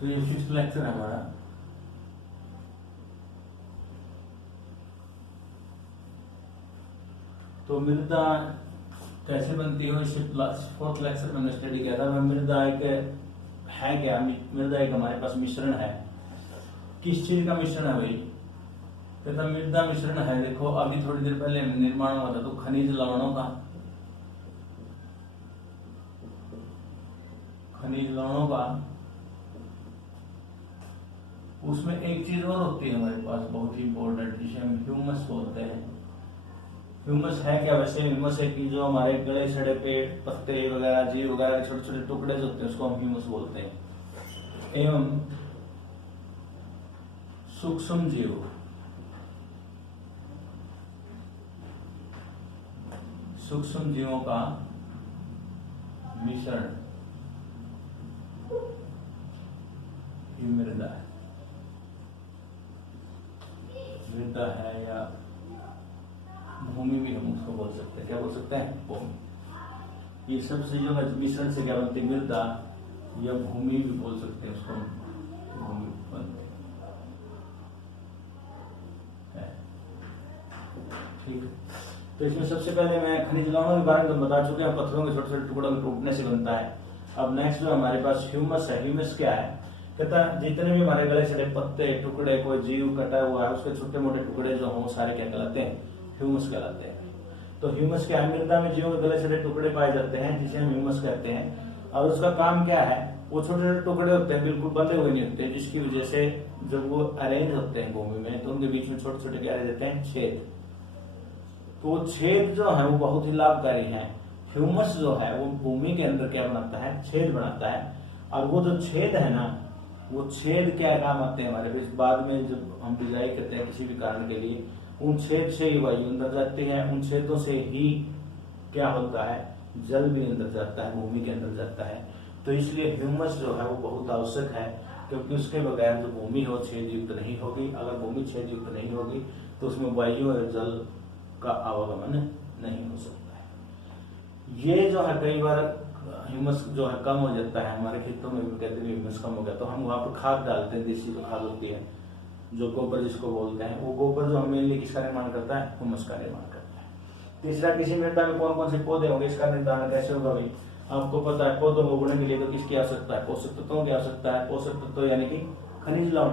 तो ये 5th lecture है हमारा। तो मृदा कैसे बनती है इसे 4th लेक्चर में हमने स्टडी किया था। मृदा एक है क्या, मृदा एक हमारे पास मिश्रण है। किस चीज का मिश्रण है भाई? कहता मृदा मिश्रण है। देखो अभी थोड़ी देर पहले निर्माण हुआ था तो खनिज लवणों का, उसमें एक चीज और होती है हमारे पास बहुत ही इंपॉर्टेंट, जिसे हम ह्यूमस बोलते हैं। ह्यूमस है क्या वैसे? ह्यूमस है कि जो हमारे गले सड़े पेड़ पत्ते वगैरह जीव वगैरह छोटे छोटे टुकड़े जो होते हैं उसको हम ह्यूमस बोलते हैं। एवं सूक्ष्म जीव, सूक्ष्म जीवों का मिश्रण ही मृदा है। मृदा है या भूमि भी हम उसको बोल सकते हैं। क्या बोल सकते हैं? भूमि। ये सब चीजों का मिश्रण से क्या बनती है? मृदा या भूमि भी बोल सकते हैं उसको, भूमि बनती है। ठीक है, तो इसमें सबसे पहले मैं खनिज लवणों के बारे में बता चुके हैं, पत्थरों के छोटे छोटे टुकड़ों के टूटने से बनता है। अब नेक्स्ट जो हमारे पास ह्यूमस है। ह्यूमस क्या है? कहता जितने भी हमारे गले सड़े पत्ते टुकड़े, कोई जीव कटा हुआ है उसके छोटे मोटे टुकड़े जो हों सारे क्या कहलाते हैं? ह्यूमस कहलाते हैं। तो ह्यूमस क्या है? मृदा में जीवों के गले सड़े टुकड़े पाए जाते हैं जिसे हम ह्यूमस कहते हैं। और उसका काम क्या है? वो छोटे छोटे टुकड़े होते हैं, बिल्कुल बंधे हुए नहीं होते, जिसकी वजह से जब वो अरेंज होते हैं भूमि में तो उनके बीच में छोटे छोटे क्या रह जाते हैं? छेद। तो छेद जो है वो बहुत ही लाभकारी है। ह्यूमस जो है वो भूमि के अंदर क्या बनाता है? छेद बनाता है। और वो जो छेद है ना, वो छेद क्या काम आते हैं हमारे पास? बाद में जब हम बिजाई करते हैं किसी भी कारण के लिए, उन छेद से ही वायु अंदर जाती है, उन छेदों से ही क्या होता है? जल भी अंदर जाता है, भूमि के अंदर जाता है। तो इसलिए ह्यूमस जो है वो बहुत आवश्यक है, क्योंकि उसके बगैर जो भूमि हो छेद युक्त नहीं होगी। अगर भूमि छेद युक्त नहीं होगी तो उसमें वायु और जल का आवागमन नहीं हो सकता है। ये जो है कई बार ह्यूमस जो है कम हो जाता है, हमारे खेतों में भी कहते हैं ह्यूमस कम हो गया तो हम वहां पर खाद डालते हैं, देसी जो खाद होती है, जो गोबर जिसको बोलते हैं, वो गोबर जो मेनली किसका निर्माण करता है? ह्यूमस का निर्माण करता है। तीसरा, किसी मृदा में कौन कौन से पौधे होंगे इसका निर्धारण कैसे होगा भाई? आपको पता है पौधों को उगने के लिए तो किसकी आवश्यकता है? पोषक तत्वों की आवश्यकता है। पोषक तत्व यानी कि खनिज लवण।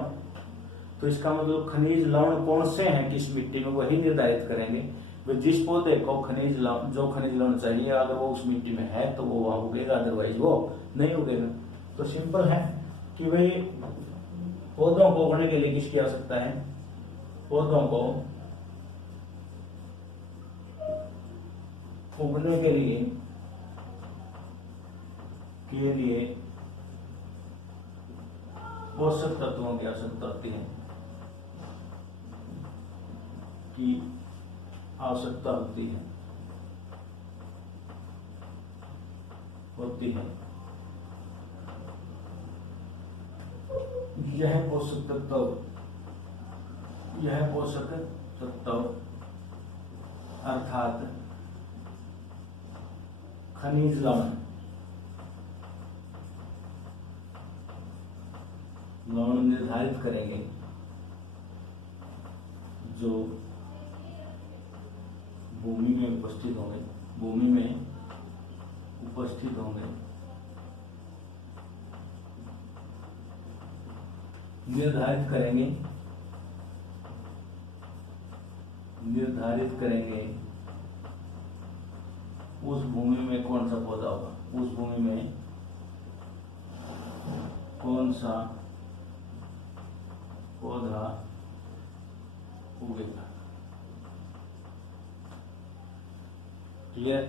तो इसका मतलब खनिज लवण कौन से हैं किस मिट्टी में, वही निर्धारित करेंगे। जिस पौधे को खनिज लवण चाहिए अगर वो उस मिट्टी में है तो वो वहां उगेगा, अदरवाइज वो नहीं उगेगा। तो सिंपल है कि भाई पौधों को उगने के लिए किसकी आवश्यकता है? पौधों को उगने के लिए पोषक तत्वों की आवश्यकता होती है, यह पोषक तत्व अर्थात खनिज लवण निर्धारित करेंगे जो भूमि में उपस्थित होंगे, निर्धारित करेंगे उस भूमि में कौन सा पौधा होगा, उस भूमि में कौन सा पौधा उगेगा। क्लियर?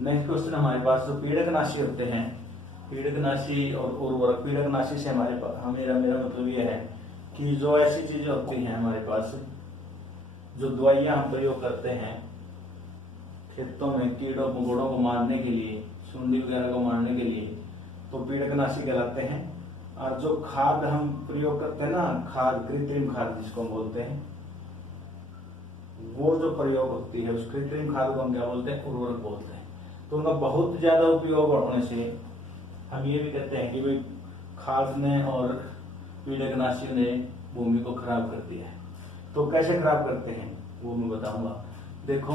नेक्स्ट क्वेश्चन हमारे पास जो पीड़कनाशी होते हैं, पीड़कनाशी और उर्वरक। पीड़कनाशी से हमारे पास मेरा मतलब ये है कि जो ऐसी चीजें होती हैं हमारे पास, जो दवाइयां हम प्रयोग करते हैं खेतों में कीड़ों मकोड़ों को मारने के लिए, सुंडी वगैरह को मारने के लिए, तो पीड़कनाशी कहलाते हैं। और जो खाद हम प्रयोग करते हैं ना, खाद, कृत्रिम खाद जिसको हम बोलते हैं, वो जो प्रयोग होती है उस कृत्रिम खाद को हम क्या बोलते हैं? उर्वरक बोलते हैं। तो उनका बहुत ज्यादा उपयोग होने से हम ये भी कहते हैं कि भाई खाद ने और कीटनाशी ने भूमि को खराब कर दिया है। तो कैसे खराब करते हैं वो मैं बताऊंगा। देखो,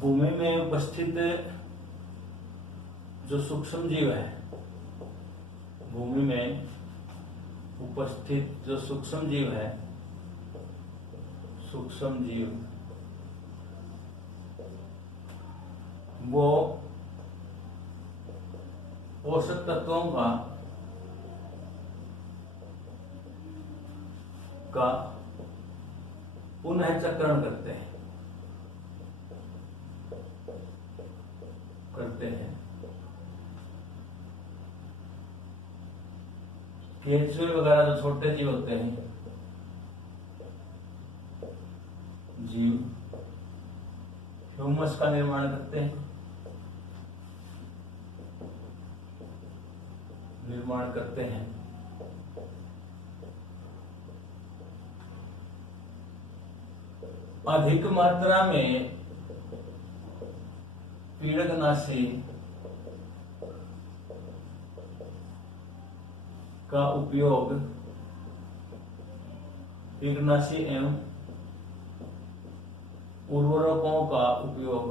भूमि में उपस्थित जो सूक्ष्म जीव है, भूमि में उपस्थित जो सूक्ष्म जीव है, सूक्ष्म जीव वो पोषक तत्वों का पुनः चक्रण करते हैं केंचुए वगैरह जो छोटे जीव होते हैं, जीव ह्यूमस का निर्माण करते हैं, अधिक मात्रा में पीड़कनाशी का उपयोग, कीटनाशी एवं उर्वरकों का उपयोग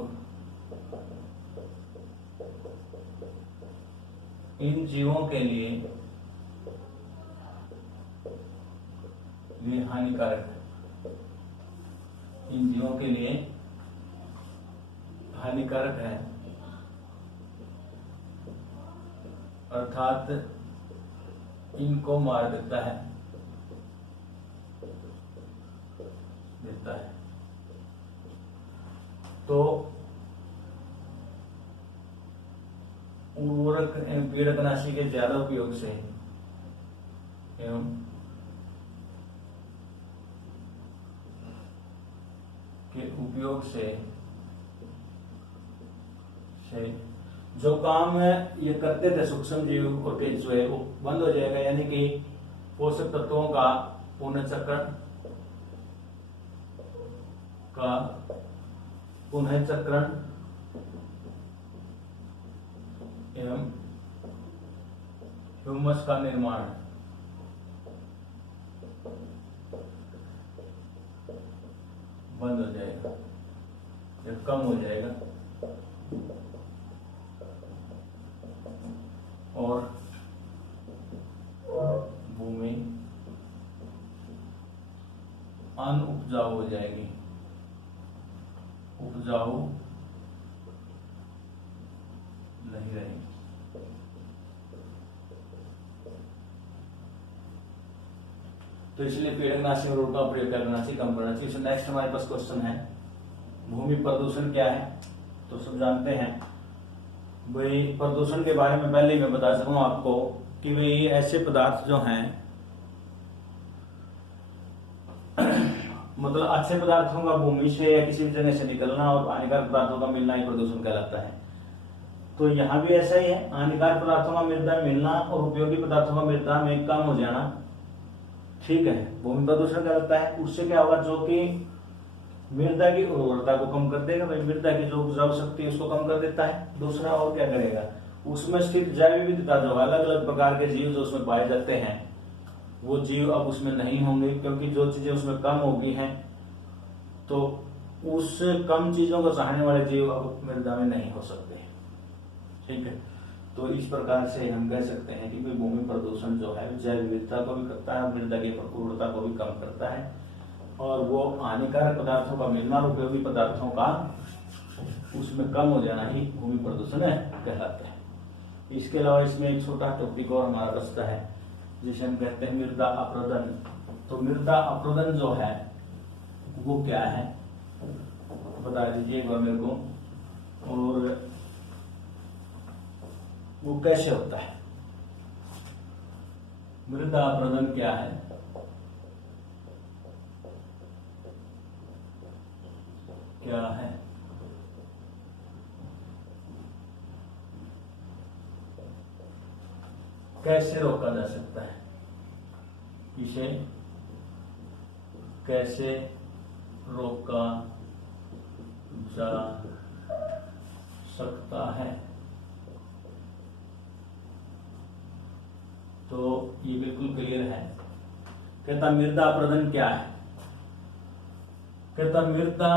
इन जीवों के लिए हानिकारक है। इन जीवों के लिए हानिकारक है, अर्थात इनको मार देता है। तो उर्वरक एवं पीड़कनाशी के ज्यादा उपयोग से एवं के उपयोग से जो काम ये करते थे सूक्ष्म जीव और केंचुए, वो बंद हो जाएगा। यानी कि पोषक तत्वों का पुनः चक्रण एवं ह्यूमस का निर्माण बंद हो जाएगा या कम हो जाएगा, और भूमि अनउपजाऊ हो जाएगी, उपजाऊ नहीं रहेगी। तो इसलिए पीड़कनाशी और उर्वरकों का प्रयोग करना चाहिए, कम करना चाहिए। नेक्स्ट हमारे पास क्वेश्चन है, भूमि प्रदूषण क्या है? तो सब जानते हैं भाई, प्रदूषण के बारे में पहले ही मैं बता सकूं आपको कि भाई ऐसे पदार्थ जो हैं मतलब अच्छे पदार्थों का भूमि से या किसी भी जगह से निकलना और हानिकारक पदार्थों का मिलना ही प्रदूषण कहलाता है। तो यहाँ भी ऐसा ही है, हानिकारक पदार्थों का मृदा में मिलना और उपयोगी पदार्थों का मृदा में कम हो जाना, ठीक है, भूमि प्रदूषण कहलाता है। उससे क्या होगा, जो कि मृदा की उर्वरता को कम कर देगा, भाई मृदा की जो उपजाऊ शक्ति है उसको कम कर देता है। दूसरा और क्या करेगा, उसमें स्थित जैव विविधता, जो अलग अलग प्रकार के जीव जो उसमें पाए जाते हैं, वो जीव अब उसमें नहीं होंगे, क्योंकि जो चीजें उसमें कम हो गई हैं तो उस कम चीजों को चाहने वाले जीव अब मृदा में नहीं हो सकते, ठीक है। तो इस प्रकार से हम कह सकते हैं कि भूमि प्रदूषण जो है जैव विविधता को भी करता है, मृदा की उर्वरता को भी कम करता है, और वो हानिकारक पदार्थों का मिलना और उपयोगी पदार्थों का उसमें कम हो जाना ही भूमि प्रदूषण कहलाता है। इसके अलावा इसमें एक छोटा टॉपिक और हमारा बचता है जिसे हम कहते हैं मृदा अप्रदन। तो मृदा अप्रदन जो है वो क्या है, बता दीजिए एक बार मेरे को, और वो कैसे होता है? मृदा अप्रदन क्या है? क्या है? कैसे रोका जा सकता है इसे? कैसे रोका जा सकता है। तो ये बिल्कुल क्लियर है। कहता मृदा अपरदन क्या है? कहता मृदा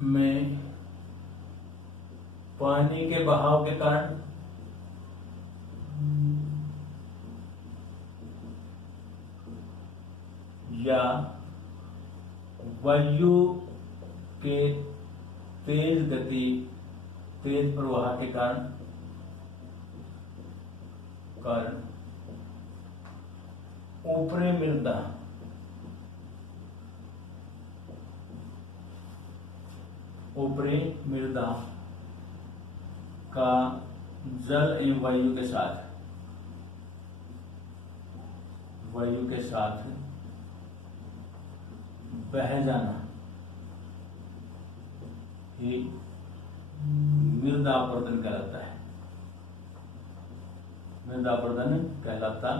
में पानी के बहाव के कारण या वायु के तेज गति, तेज प्रवाह के कारण ऊपरी मृदा का जल एवं वायु के साथ बह जाना ही मृदा अपरदन कहलाता है। मृदा अपरदन कहलाता